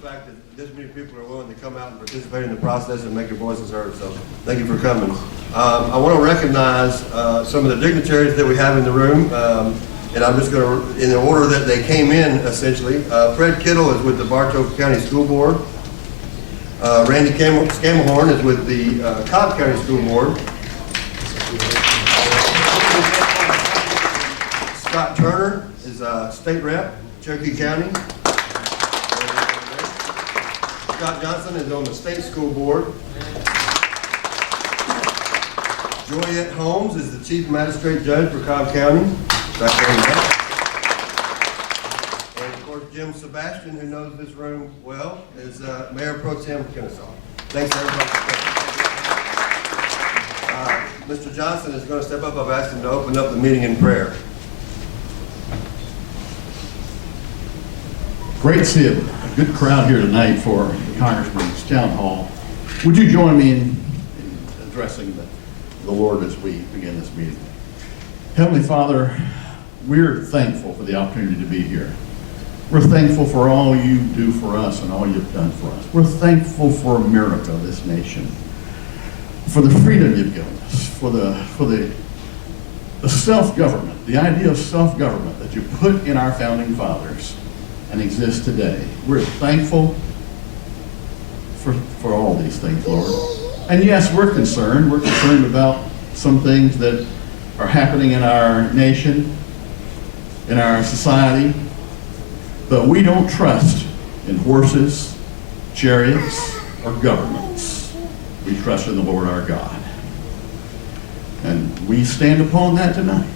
fact that this many people are willing to come out and participate in the process and make their voices heard. So thank you for coming. I want to recognize some of the dignitaries that we have in the room. And I'm just going to, in the order that they came in, essentially. Fred Kittle is with the Bartow County School Board. Randy Scamelhorn is with the Cobb County School Board. Scott Turner is State Rep, Cherokee County. Scott Johnson is on the State School Board. Joyette Holmes is the Chief Magistrate Judge for Cobb County. And of course, Jim Sebastian, who knows this room well, is Mayor Pro Tem Kennesaw. Thanks everybody. Mr. Johnson is going to step up. I've asked him to open up the meeting in prayer. Great to see a good crowd here tonight for the Congressman's Town Hall. Would you join me in addressing the Lord as we begin this meeting? Heavenly Father, we're thankful for the opportunity to be here. We're thankful for all you do for us and all you've done for us. We're thankful for America, this nation, for the freedom you've given us, for the self-government, the idea of self-government that you put in our founding fathers and exists today. We're thankful for all these things, Lord. And yes, we're concerned. We're concerned about some things that are happening in our nation, in our society, but we don't trust in horses, chariots, or governments. We trust in the Lord our God. And we stand upon that tonight.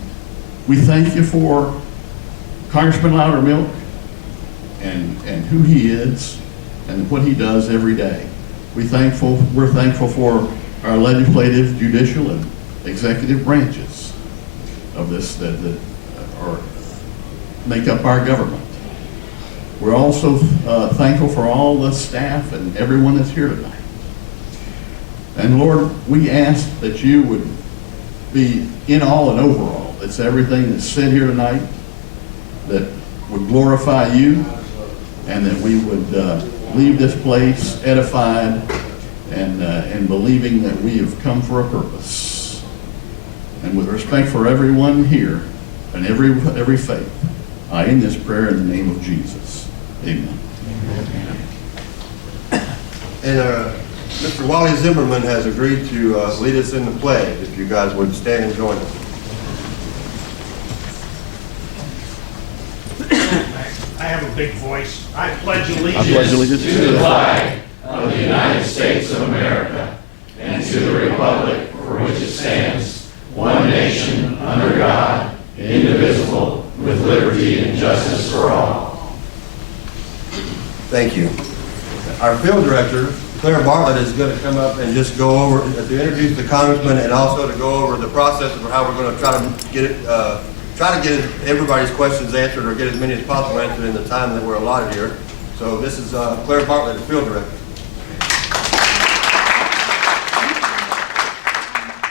We thank you for Congressman Loudermilk and who he is and what he does every day. We're thankful for our legislative, judicial, and executive branches of this that make up our government. We're also thankful for all the staff and everyone that's here tonight. And Lord, we ask that you would be in all and over all. It's everything that's said here tonight that would glorify you, and that we would leave this place edified and believing that we have come for a purpose. And with respect for everyone here and every faith, I end this prayer in the name of Jesus. Amen. And Mr. Wally Zimmerman has agreed to lead us in the pledge. If you guys would stand and join us. I have a big voice. I pledge allegiance, to the flag of the United States of America and to the republic for which it stands, one nation, under God, indivisible, with liberty and justice for all. Thank you. Our field director, Claire Bartlett, is going to come up and just go over, to introduce the congressman and also to go over the process of how we're going to try to get everybody's questions answered or get as many as possible answered in the time that we're allotted here. So this is Claire Bartlett, the field director.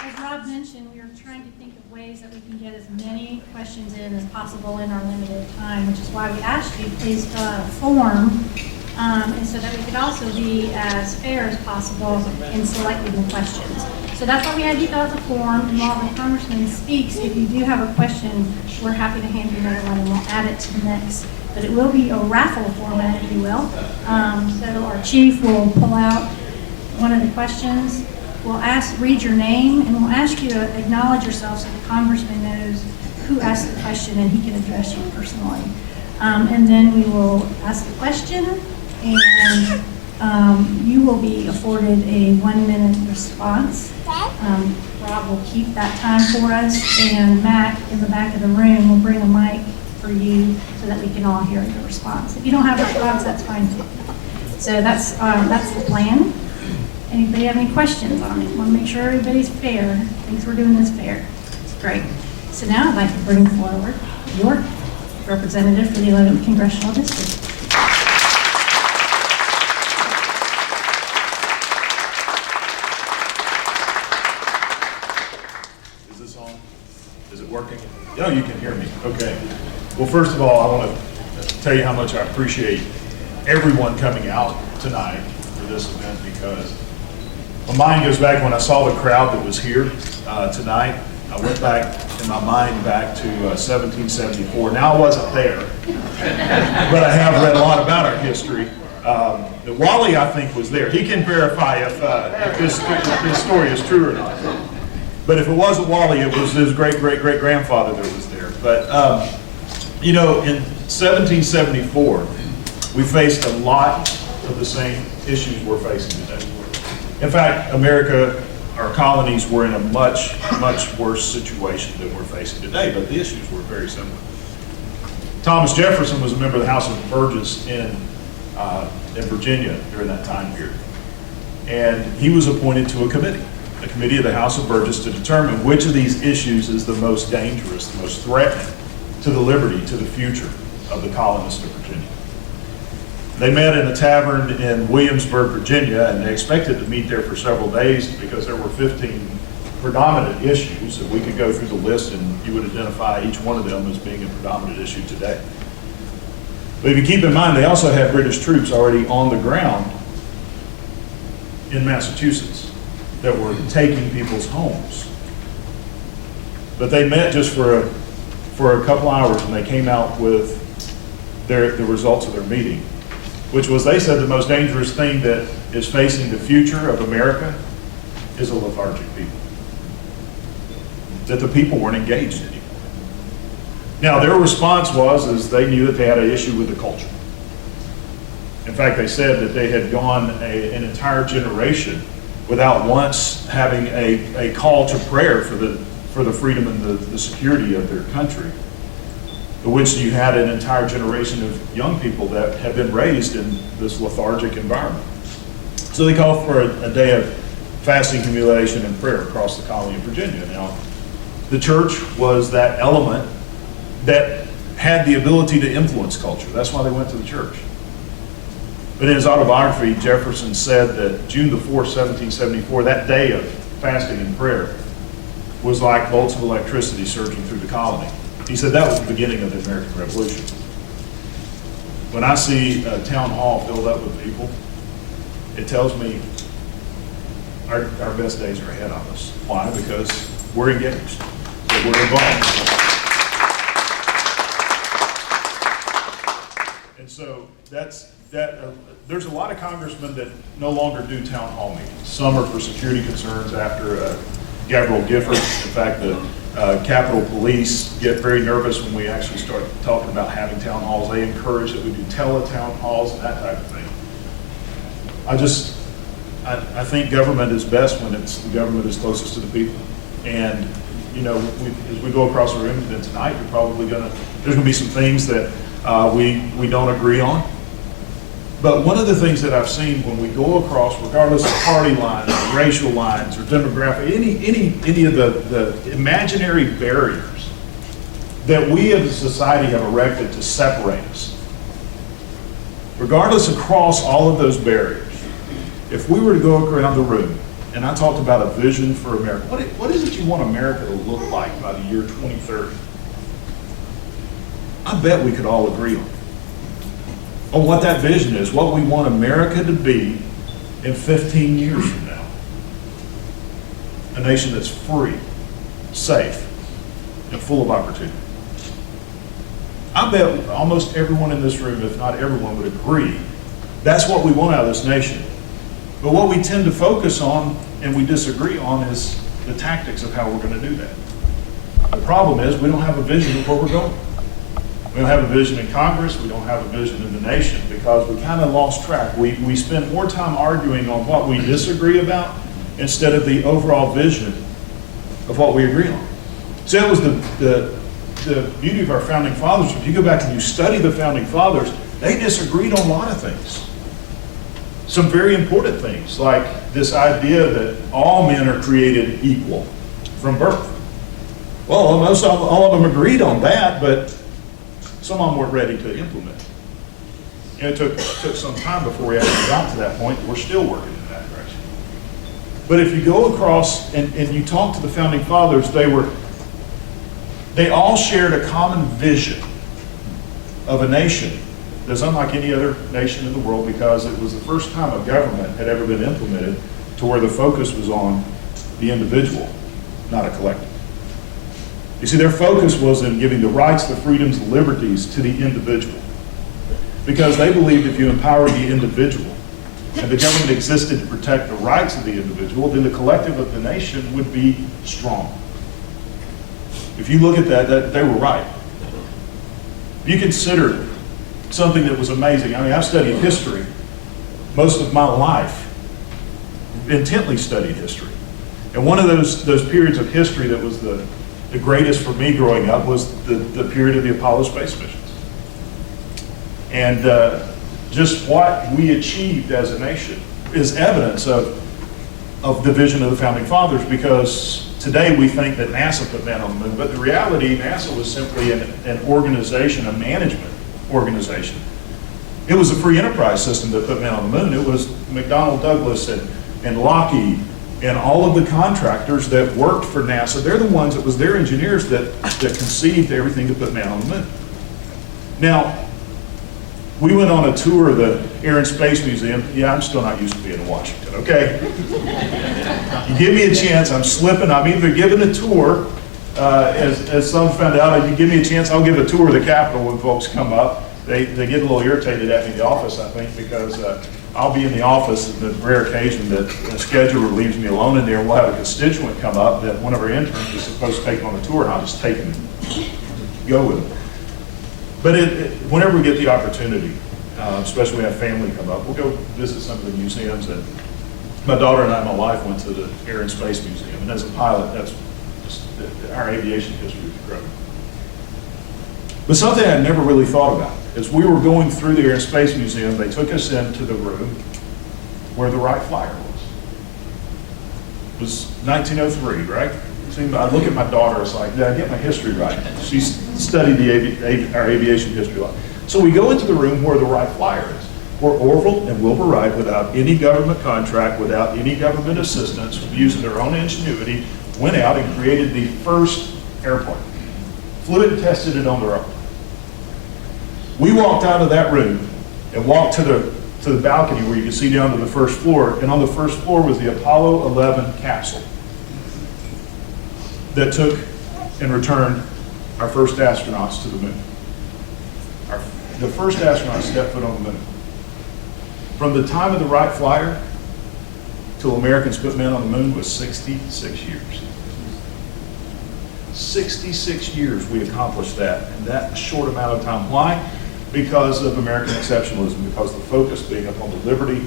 As Rob mentioned, we are trying to think of ways that we can get as many questions in as possible in our limited time, which is why we asked you to please fill out a form, and so that we could also be as fair as possible in selecting the questions. So that's why we had you fill out the form, and while the congressman speaks, if you do have a question, we're happy to hand you another one and we'll add it to the mix. But it will be a raffle format, if you will. So our chief will pull out one of the questions. We'll read your name, and we'll ask you to acknowledge yourself so the congressman knows who asked the question and he can address you personally. And then we will ask the question, and you will be afforded a 1-minute response. Rob will keep that time for us, and Matt in the back of the room will bring a mic for you so that we can all hear your response. If you don't have a response, that's fine too. So that's the plan. Anybody have any questions on it? Want to make sure everybody's fair. Thinks we're doing this fair. It's great. So now I'd like to bring forward your representative for the 11th Congressional District. Is this on? Is it working? Oh, you can hear me. Okay. Well, first of all, I want to tell you how much I appreciate everyone coming out tonight for this event because my mind goes back when I saw the crowd that was here tonight. I went back in my mind back to 1774. Now I wasn't there, but I have read a lot about our history. Wally, I think, was there. He can verify if this story is true or not. But if it wasn't Wally, it was his great-great-great-grandfather that was there. But, you know, in 1774, we faced a lot of the same issues we're facing today. In fact, America, our colonies, were in a much, much worse situation than we're facing today, but the issues were very similar. Thomas Jefferson was a member of the House of Burgess in Virginia during that time period. And he was appointed to a committee of the House of Burgess to determine which of these issues is the most dangerous, the most threatening to the liberty, to the future of the colonists of Virginia. They met in a tavern in Williamsburg, Virginia, and they expected to meet there for several days because there were 15 predominant issues that we could go through the list and you would identify each one of them as being a predominant issue today. But if you keep in mind, they also had British troops already on the ground in Massachusetts that were taking people's homes. But they met just for a couple hours and they came out with the results of their meeting, which was, they said, the most dangerous thing that is facing the future of America is a lethargic people. That the people weren't engaged anymore. Now, their response was they knew that they had an issue with the culture. In fact, they said that they had gone an entire generation without once having a call to prayer for the freedom and the security of their country, in which you had an entire generation of young people that had been raised in this lethargic environment. So they called for a day of fasting, humiliation, and prayer across the colony of Virginia. Now, the church was that element that had the ability to influence culture. That's why they went to the church. But in his autobiography, Jefferson said that June the 4th, 1774, that day of fasting and prayer was like bolts of electricity surging through the colony. He said that was the beginning of the American Revolution. When I see a town hall filled up with people, it tells me our best days are ahead of us. Why? Because we're engaged, that we're involved. And so there's a lot of congressmen that no longer do town hall meetings. Some are for security concerns after Gabriel Gifford. In fact, the Capitol Police get very nervous when we actually start talking about having town halls. They encourage that we do tele-town halls and that type of thing. I think government is best when the government is closest to the people. And, you know, as we go across the room tonight, there's gonna be some things that we don't agree on. But one of the things that I've seen when we go across, regardless of party lines, or racial lines, or demographic, any of the imaginary barriers that we as a society have erected to separate us, regardless across all of those barriers, if we were to go around the room, and I talked about a vision for America, what is it you want America to look like by the year 2030? I bet we could all agree on what that vision is, what we want America to be in 15 years from now. A nation that's free, safe, and full of opportunity. I bet almost everyone in this room, if not everyone, would agree that's what we want out of this nation. But what we tend to focus on and we disagree on is the tactics of how we're going to do that. The problem is we don't have a vision of where we're going. We don't have a vision in Congress, we don't have a vision in the nation because we kind of lost track. We spend more time arguing on what we disagree about instead of the overall vision of what we agree on. So that was the beauty of our founding fathers. If you go back and you study the founding fathers, they disagreed on a lot of things. Some very important things, like this idea that all men are created equal from birth. Well, all of them agreed on that, but some of them weren't ready to implement it. And it took some time before we actually got to that point. We're still working in that direction. But if you go across and you talk to the founding fathers, they all shared a common vision of a nation that's unlike any other nation in the world because it was the first time a government had ever been implemented to where the focus was on the individual, not a collective. You see, their focus was in giving the rights, the freedoms, the liberties to the individual. Because they believed if you empowered the individual and the government existed to protect the rights of the individual, then the collective of the nation would be strong. If you look at that they were right. You consider something that was amazing. I mean, I've studied history most of my life, intently studied history. And one of those periods of history that was the greatest for me growing up was the period of the Apollo space missions. And just what we achieved as a nation is evidence of the vision of the Founding Fathers, because today we think that NASA put man on the moon, but the reality, NASA was simply an organization, a management organization. It was a free enterprise system that put man on the moon. It was McDonnell Douglas and Lockheed and all of the contractors that worked for NASA. They're the ones, it was their engineers that conceived everything to put man on the moon. Now, we went on a tour of the Air and Space Museum. Yeah, I'm still not used to being in Washington, okay? You give me a chance, I'm slipping. I'm either giving a tour, as some found out, if you give me a chance, I'll give a tour of the Capitol when folks come up. They get a little irritated at me in the office, I think, because I'll be in the office on the rare occasion that a scheduler leaves me alone in there. We'll have a constituent come up that one of our interns is supposed to take on a tour, and I'll just take him and go with him. But whenever we get the opportunity, especially when we have family come up, we'll go visit some of the museums. And my daughter and I, my wife, went to the Air and Space Museum. And as a pilot, that's just our aviation history is incredible. But something I never really thought about is we were going through the Air and Space Museum. They took us into the room where the Wright Flyer was. It was 1903, right? See, I look at my daughter, it's like, did I get my history right? She's studied our aviation history a lot. So we go into the room where the Wright Flyer is, where Orville and Wilbur Wright, without any government contract, without any government assistance, using their own ingenuity, went out and created the first airplane. Flew it and tested it on their own. We walked out of that room and walked to the balcony where you can see down to the first floor, and on the first floor was the Apollo 11 capsule that took and returned our first astronauts to the moon. The first astronauts stepped foot on the moon. From the time of the Wright Flyer till Americans put men on the moon was 66 years. 66 years we accomplished that in that short amount of time. Why? Because of American exceptionalism, because the focus being upon the liberty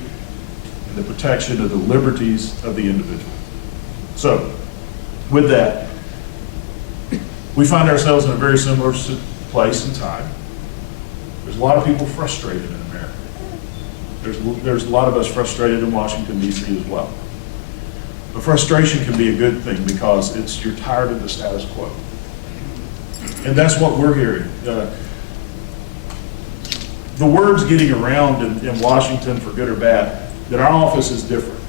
and the protection of the liberties of the individual. So, with that, we find ourselves in a very similar place and time. There's a lot of people frustrated in America. There's a lot of us frustrated in Washington, D.C. as well. But frustration can be a good thing because you're tired of the status quo. And that's what we're hearing. The word's getting around in Washington, for good or bad, that our office is different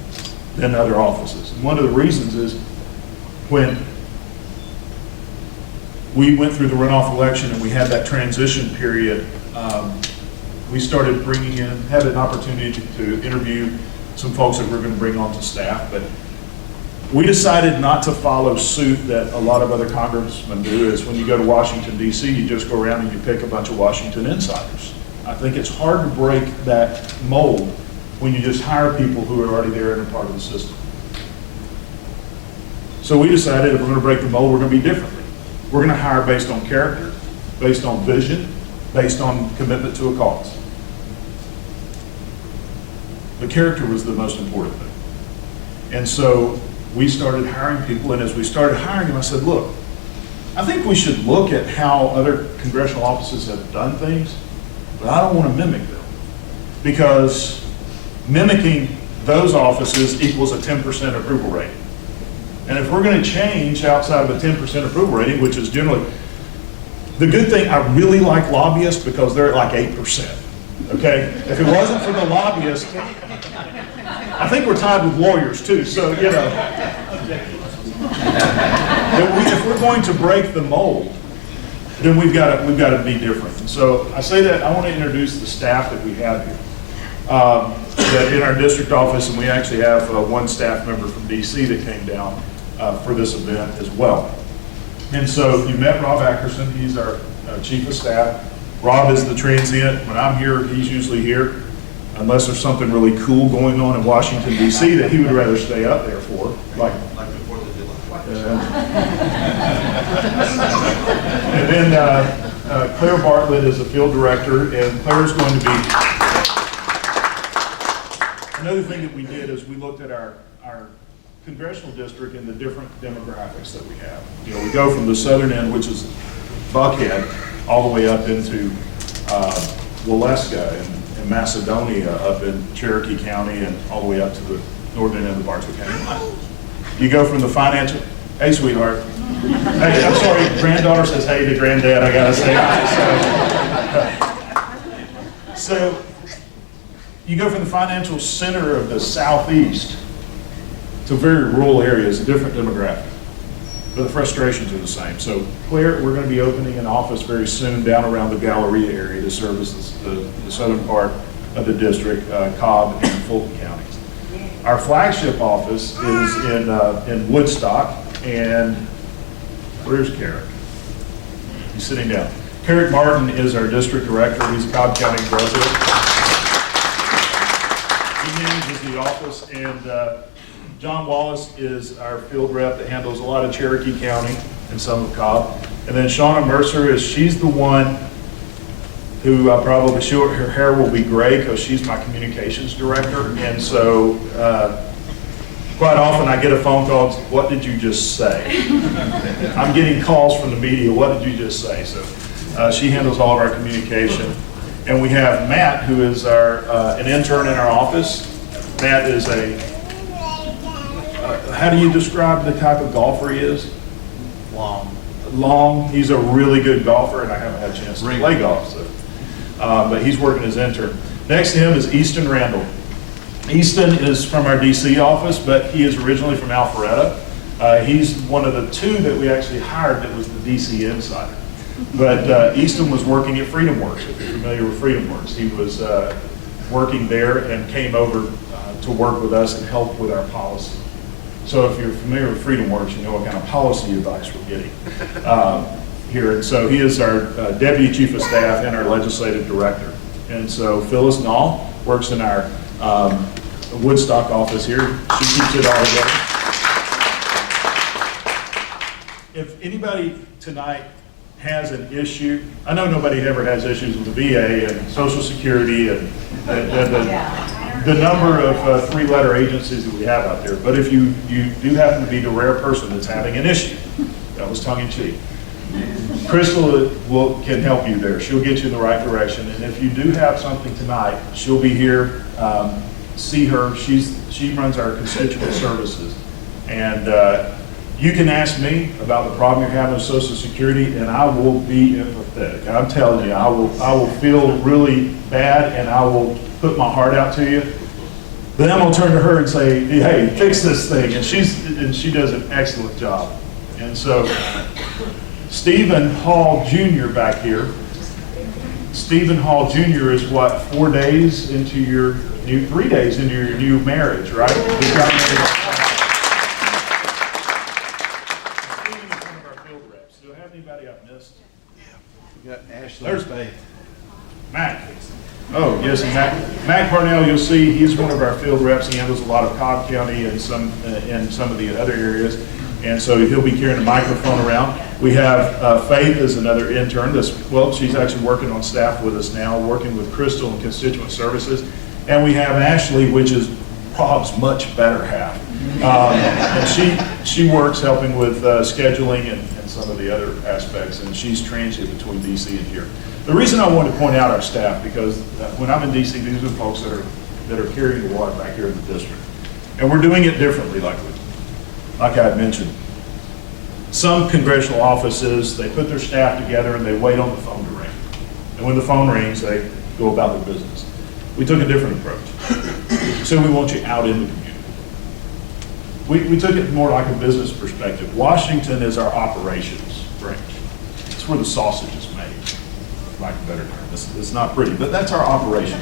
than other offices. And one of the reasons is when we went through the runoff election and we had that transition period, we started had an opportunity to interview some folks that we're going to bring on to staff, but we decided not to follow suit that a lot of other congressmen do, is when you go to Washington, D.C., you just go around and you pick a bunch of Washington insiders. I think it's hard to break that mold when you just hire people who are already there and are part of the system. So we decided if we're going to break the mold, we're going to be differently. We're going to hire based on character, based on vision, based on commitment to a cause. The character was the most important thing. And so we started hiring people, and as we started hiring them, I said, look, I think we should look at how other congressional offices have done things, but I don't want to mimic them. Because mimicking those offices equals a 10% approval rating. And if we're going to change outside of a 10% approval rating, which is generally, the good thing, I really like lobbyists because they're at like 8%. Okay? If it wasn't for the lobbyists, I think we're tied with lawyers too, so, you know. If we're going to break the mold, then we've got to be different. And so I say that I want to introduce the staff that we have here. That in our district office, and we actually have one staff member from DC that came down for this event as well. And so you met Rob Ackerson, he's our chief of staff. Rob is the transient. When I'm here, he's usually here, unless there's something really cool going on in Washington, DC that he would rather stay up there for, like the 4th of July. And then Claire Bartlett is a field director, and Claire's going to be. Another thing that we did is we looked at our congressional district and the different demographics that we have. You know, we go from the southern end, which is Buckhead, all the way up into Waleska and Macedonia, up in Cherokee County, and all the way up to the northern end of the Bartow County line. You go from the financial, hey sweetheart. Hey, I'm sorry, granddaughter says hey to granddad, I gotta say hi. So you go from the financial center of the southeast to very rural areas, a different demographic, but the frustrations are the same. So Claire, we're gonna be opening an office very soon down around the Galleria area to service the southern part of the district, Cobb and Fulton counties. Our flagship office is in Woodstock, and where's Carrick? He's sitting down. Carrick Martin is our district director. He's a Cobb County resident. He manages the office, and John Wallace is our field rep that handles a lot of Cherokee County and some of Cobb. And then Shauna Mercer she's the one who probably her hair will be gray because she's my communications director. And so quite often I get a phone call, what did you just say? I'm getting calls from the media, what did you just say? So she handles all of our communication. And we have Matt, who is an intern in our office. Matt is how do you describe the type of golfer he is? Long. He's a really good golfer, and I haven't had a chance to play golf, so. But he's working as intern. Next to him is Easton Randall. Easton is from our DC office, but he is originally from Alpharetta. He's one of the two that we actually hired that was the DC insider. But Easton was working at FreedomWorks, if you're familiar with FreedomWorks. He was working there and came over to work with us and help with our policy. So if you're familiar with FreedomWorks, you know what kind of policy advice we're getting here. And so he is our deputy chief of staff and our legislative director. And so Phyllis Nall works in our Woodstock office here. She keeps it all together. If anybody tonight has an issue, I know nobody ever has issues with the VA and Social Security and the number of three-letter agencies that we have out there. But if you do happen to be the rare person that's having an issue, that was tongue-in-cheek, Crystal can help you there. She'll get you in the right direction. And if you do have something tonight, she'll be here. See her. She runs our constituent services. And you can ask me about the problem you're having with Social Security, and I will be empathetic. I'm telling you, I will feel really bad, and I will put my heart out to you. Then I'm gonna turn to her and say, hey, fix this thing. And she does an excellent job. And so Stephen Hall Jr. back here. Stephen Hall Jr. is what, 3 days into your new marriage, right? He got married. Stephen is one of our field reps. Do I have anybody I've missed? We got Ashley. There's Faith. Mac. Oh, yes, and Mac Parnell, you'll see, he's one of our field reps. He handles a lot of Cobb County and some of the other areas. And so he'll be carrying a microphone around. We have Faith as another intern. She's actually working on staff with us now, working with Crystal and constituent services. And we have Ashley, which is Rob's much better half. And she works helping with scheduling and some of the other aspects, and she's transient between DC and here. The reason I wanted to point out our staff, because when I'm in DC, these are folks that are carrying the water back here in the district. And we're doing it differently, like I had mentioned. Some congressional offices, they put their staff together and they wait on the phone to ring. And when the phone rings, they go about their business. We took a different approach. So we want you out in the community. We took it more like a business perspective. Washington is our operations branch. It's That's where the sausage is made, for lack of a better term. It's not pretty, but that's our operation.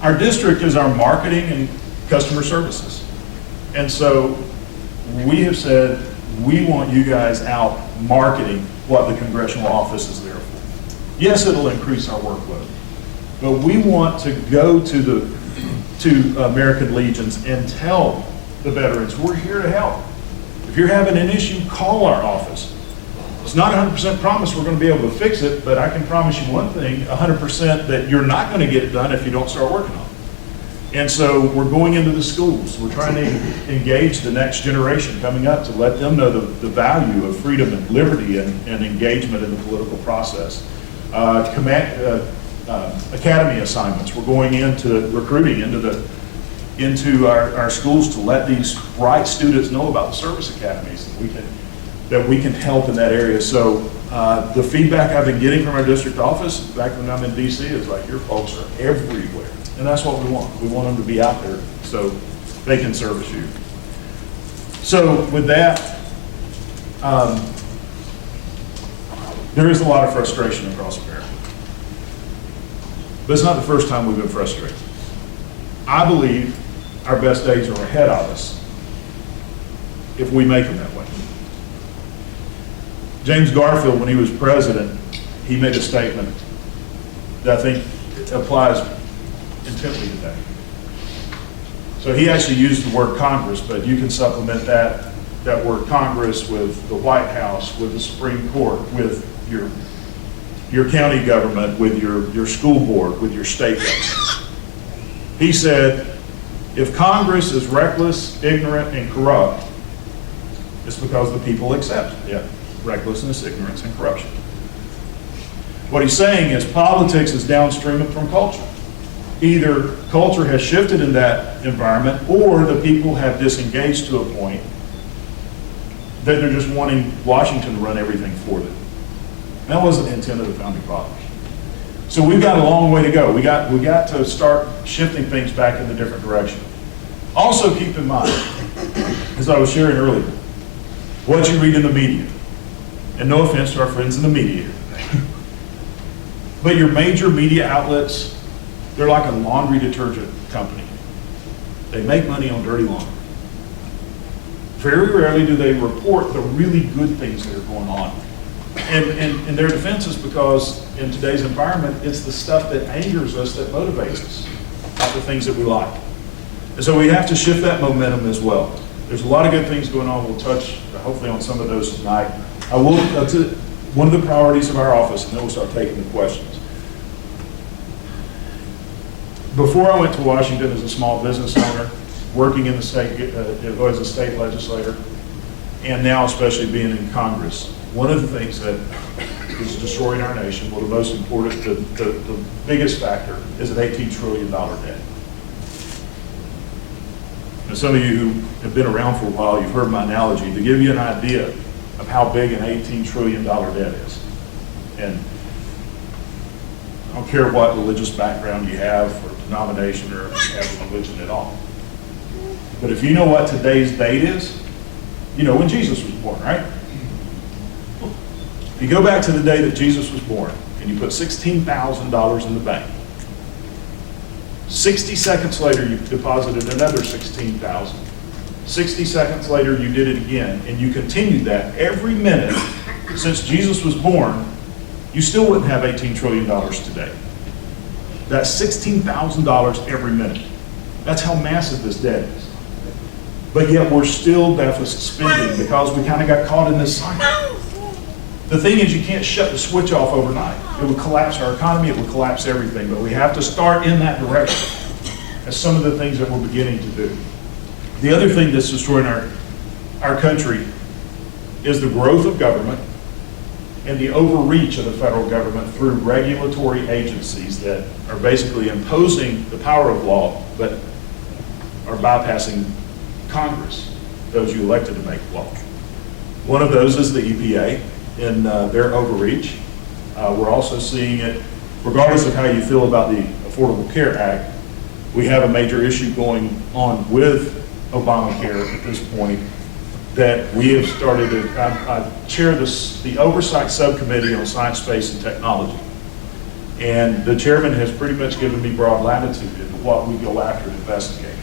Our district is our marketing and customer services. And so we have said, we want you guys out marketing what the congressional office is there for. Yes, it'll increase our workload, but we want to go to American Legions and tell the veterans, we're here to help. If you're having an issue, call our office. It's not 100% promise we're going to be able to fix it, but I can promise you one thing, 100% that you're not going to get it done if you don't start working on it. And so we're going into the schools. We're trying to engage the next generation coming up to let them know the value of freedom and liberty and engagement in the political process. Academy assignments. We're going into recruiting into our schools to let these bright students know about the service academies that we can help in that area. So the feedback I've been getting from our district office back when I'm in DC is like, your folks are everywhere. And that's what we want. We want them to be out there so they can service you. So with that, there is a lot of frustration across America. But it's not the first time we've been frustrated. I believe our best days are ahead of us if we make them that way. James Garfield, when he was president, he made a statement that I think applies intently today. So he actually used the word Congress, but you can supplement that word Congress with the White House, with the Supreme Court, with your county government, with your school board, with your state government. He said, if Congress is reckless, ignorant, and corrupt, it's because the people accept it. Yeah, recklessness, ignorance, and corruption. What he's saying is politics is downstream from culture. Either culture has shifted in that environment, or the people have disengaged to a point that they're just wanting Washington to run everything for them. That wasn't the intent of the Founding Fathers. So we've got a long way to go. We got to start shifting things back in a different direction. Also keep in mind, as I was sharing earlier, what you read in the media. And no offense to our friends in the media, but your major media outlets, they're like a laundry detergent company. They make money on dirty laundry. Very rarely do they report the really good things that are going on. And their defense is because in today's environment, it's the stuff that angers us that motivates us, not the things that we like. And so we have to shift that momentum as well. There's a lot of good things going on. We'll touch hopefully on some of those tonight. I will, one of the priorities of our office, and then we'll start taking the questions. Before I went to Washington as a small business owner, working in the state, as a state legislator, and now especially being in Congress, one of the things that is destroying our nation, well, the most important, the biggest factor is an $18 trillion debt. And some of you who have been around for a while, you've heard my analogy. To give you an idea of how big an $18 trillion debt is. And I don't care what religious background you have, or denomination, or if you have religion at all. But if you know what today's date is, you know when Jesus was born, right? If you go back to the day that Jesus was born, and you put $16,000 in the bank, 60 seconds later you deposited another 16,000. 60 seconds later you did it again, and you continued that every minute since Jesus was born, you still wouldn't have $18 trillion today. That's $16,000 every minute. That's how massive this debt is. But yet we're still deficit spending because we kind of got caught in this cycle. The thing is, you can't shut the switch off overnight. It would collapse our economy, it would collapse everything, but we have to start in that direction. That's some of the things that we're beginning to do. The other thing that's destroying our country is the growth of government and the overreach of the federal government through regulatory agencies that are basically imposing the power of law, but are bypassing Congress, those you elected to make law. One of those is the EPA in their overreach. We're also seeing it, regardless of how you feel about the Affordable Care Act, we have a major issue going on with Obamacare at this point that we have started, I chair the oversight subcommittee on science, space, and technology. And the chairman has pretty much given me broad latitude in what we go after and investigate.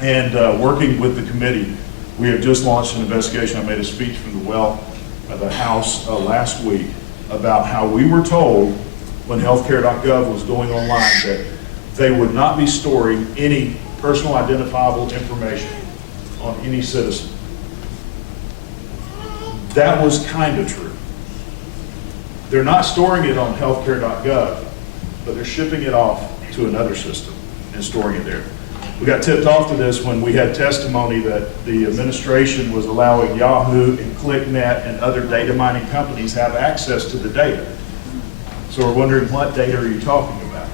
And working with the committee, we have just launched an investigation. I made a speech from the well of the House last week about how we were told when healthcare.gov was going online that they would not be storing any personal identifiable information on any citizen. That was kind of true. They're not storing it on healthcare.gov, but they're shipping it off to another system and storing it there. We got tipped off to this when we had testimony that the administration was allowing Yahoo and ClickNet and other data mining companies have access to the data. So we're wondering, what data are you talking about?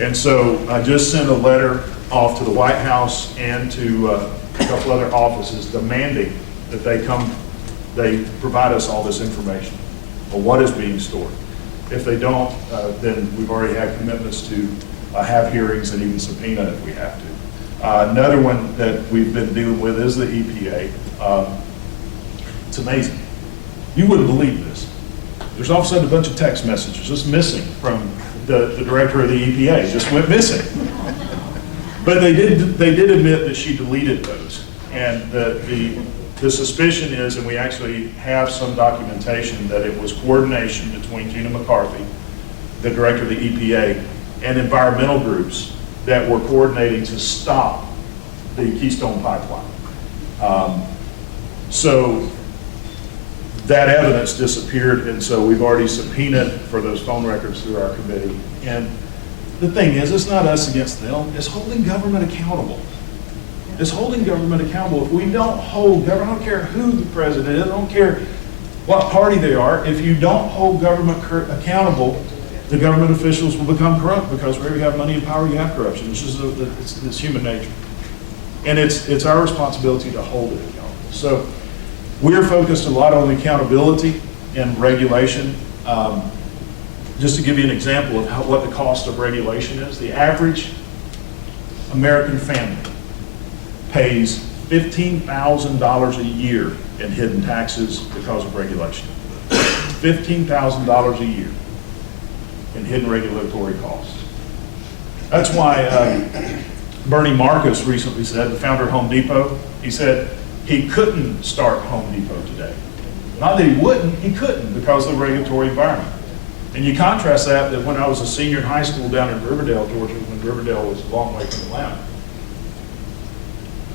And so I just sent a letter off to the White House and to a couple other offices demanding that they provide us all this information on what is being stored. If they don't, then we've already had commitments to have hearings and even subpoena if we have to. Another one that we've been dealing with is the EPA. It's amazing. You wouldn't believe this. There's all of a sudden a bunch of text messages just missing from the director of the EPA, just went missing. But they did admit that she deleted those. And the suspicion is, and we actually have some documentation, that it was coordination between Gina McCarthy, the director of the EPA, and environmental groups that were coordinating to stop the Keystone Pipeline. So that evidence disappeared, and so we've already subpoenaed for those phone records through our committee. And the thing is, it's not us against them, it's holding government accountable. It's holding government accountable. If we don't hold government, I don't care who the president is, I don't care what party they are, if you don't hold government accountable, the government officials will become corrupt, because wherever you have money and power, you have corruption. It's human nature. And it's our responsibility to hold it accountable. So we're focused a lot on accountability and regulation. Just to give you an example of what the cost of regulation is, the average American family pays $15,000 a year in hidden taxes because of regulation. $15,000 a year in hidden regulatory costs. That's why Bernie Marcus recently said, the founder of Home Depot, he said he couldn't start Home Depot today. Not that he wouldn't, he couldn't because of the regulatory environment. And you contrast that when I was a senior in high school down in Riverdale, Georgia, when Riverdale was a long way from Atlanta.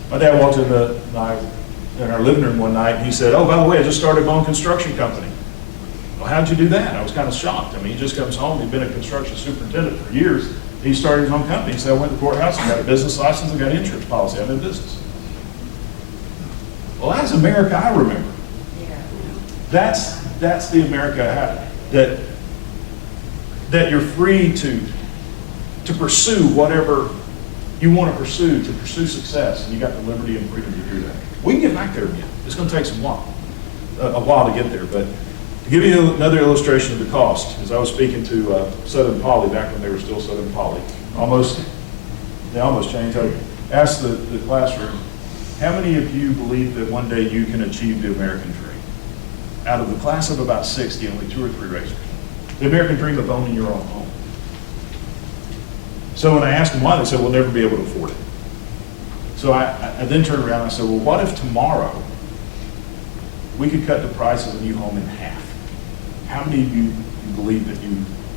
My dad walked in our living room one night and he said, "Oh, by the way, I just started my own construction company." Well, how'd you do that? I was kind of shocked. I mean, he just comes home, he'd been a construction superintendent for years. He started his own company. He said, "I went to the courthouse, I got a business license, I got an insurance policy, I'm in business." Well, that's America I remember. That's the America I have. That you're free to pursue whatever you want to pursue success, and you got the liberty and freedom to do that. We can get back there again. It's going to take a while to get there, but to give you another illustration of the cost, as I was speaking to Southern Poly back when they were still Southern Poly, they almost changed. I asked the classroom, how many of you believe that one day you can achieve the American dream? Out of the class of about 60, only 2 or 3 raisers. The American dream of owning your own home. So when I asked them why, they said, "We'll never be able to afford it." So I then turned around and I said, "Well, what if tomorrow we could cut the price of a new home in half? How many of you believe that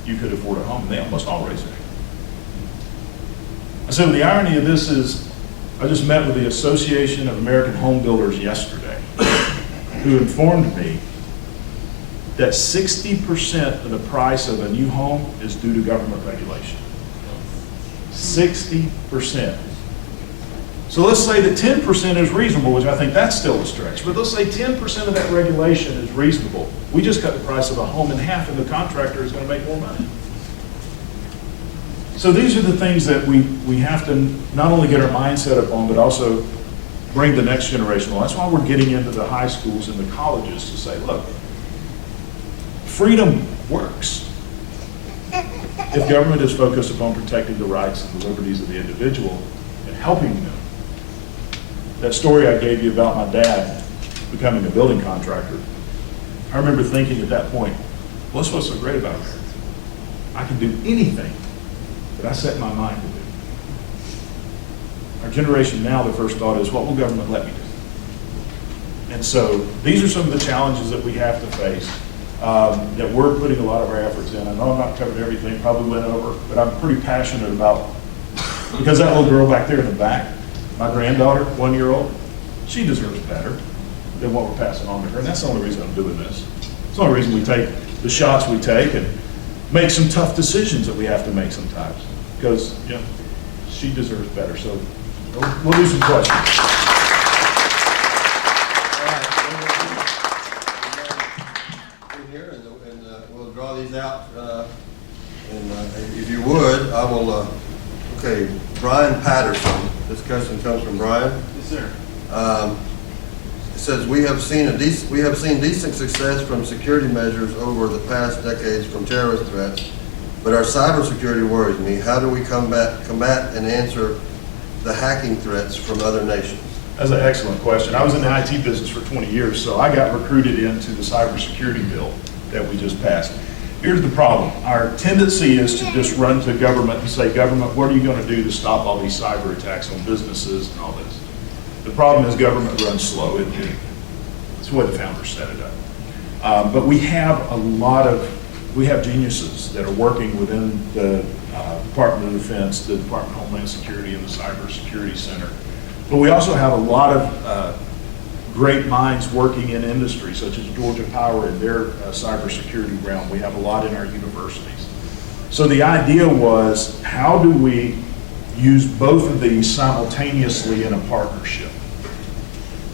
you could afford a home?" And they almost all raised their hand. I said, well, the irony of this is, I just met with the Association of American Home Builders yesterday, who informed me that 60% of the price of a new home is due to government regulation. 60%. So let's say that 10% is reasonable, which I think that's still a stretch, but let's say 10% of that regulation is reasonable. We just cut the price of a home in half and the contractor is going to make more money. So these are the things that we have to not only get our mindset up on, but also bring the next generation on. That's why we're getting into the high schools and the colleges to say, look, freedom works if government is focused upon protecting the rights and the liberties of the individual and helping them that story I gave you about my dad becoming a building contractor, I remember thinking at that point, what's so great about America? I can do anything that I set my mind to do. Our generation now, the first thought is, what will government let me do? And so these are some of the challenges that we have to face, that we're putting a lot of our efforts in. I know I'm not covered everything, probably went over, but I'm pretty passionate about, because that little girl back there in the back, my granddaughter, 1-year-old, she deserves better than what we're passing on to her. And that's the only reason I'm doing this. It's the only reason we take the shots we take and make some tough decisions that we have to make sometimes, because she deserves better. So we'll do some questions. Here, and we'll draw these out. And if you would, I will. Okay, Brian Patterson. This question comes from Brian. Yes, sir. It says we have seen decent success from security measures over the past decades from terrorist threats, but our cybersecurity worries me. How do we combat and answer the hacking threats from other nations? That's an excellent question. I was in the IT business for 20 years, so I got recruited into the cybersecurity bill that we just passed. Here's the problem. Our tendency is to just run to government and say, government, what are you going to do to stop all these cyber attacks on businesses and all this? The problem is government runs slow. It's the way the founders set it up. But we have we have geniuses that are working within the Department of Defense, the Department of Homeland Security, and the Cybersecurity Center. But we also have a lot of great minds working in industry, such as Georgia Power in their cybersecurity realm. We have a lot in our universities. So the idea was, how do we use both of these simultaneously in a partnership?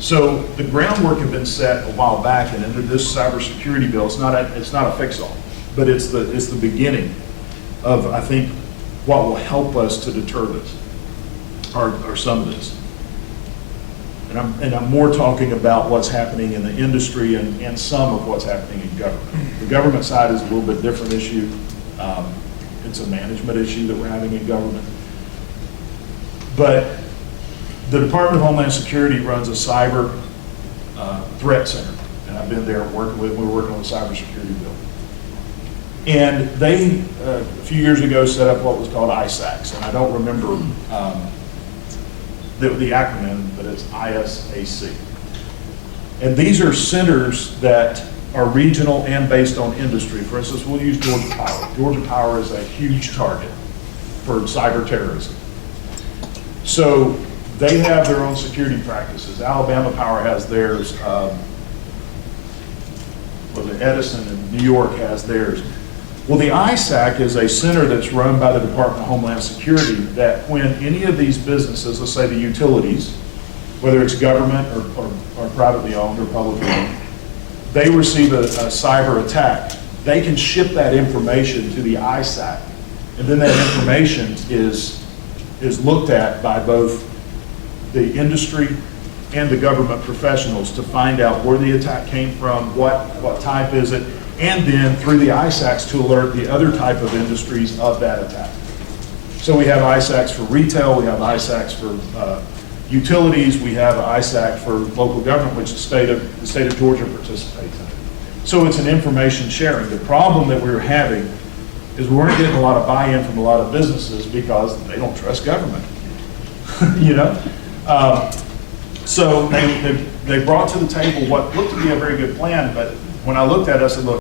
So the groundwork had been set a while back, and under this cybersecurity bill, it's not a fix-all, but it's the beginning of, I think, what will help us to deter this, or some of this. And I'm more talking about what's happening in the industry and some of what's happening in government. The government side is a little bit different issue. It's a management issue that we're having in government. But the Department of Homeland Security runs a cyber threat center, and I've been there we're working on the cybersecurity bill. And they, a few years ago, set up what was called ISACs, and I don't remember the acronym, but it's ISAC. And these are centers that are regional and based on industry. For instance, we'll use Georgia Power. Georgia Power is a huge target for cyber terrorism. So they have their own security practices. Alabama Power has theirs. Edison in New York has theirs. Well, the ISAC is a center that's run by the Department of Homeland Security that when any of these businesses, let's say the utilities, whether it's government or privately owned or publicly owned, they receive a cyber attack, they can ship that information to the ISAC. And then that information is looked at by both the industry and the government professionals to find out where the attack came from, what type is it, and then through the ISACs to alert the other type of industries of that attack. So we have ISACs for retail, we have ISACs for utilities, we have an ISAC for local government, which the state of Georgia participates in. So it's an information sharing. The problem that we were having is we weren't getting a lot of buy-in from a lot of businesses because they don't trust government, you know? So they brought to the table what looked to be a very good plan, but when I looked at it, I said, look,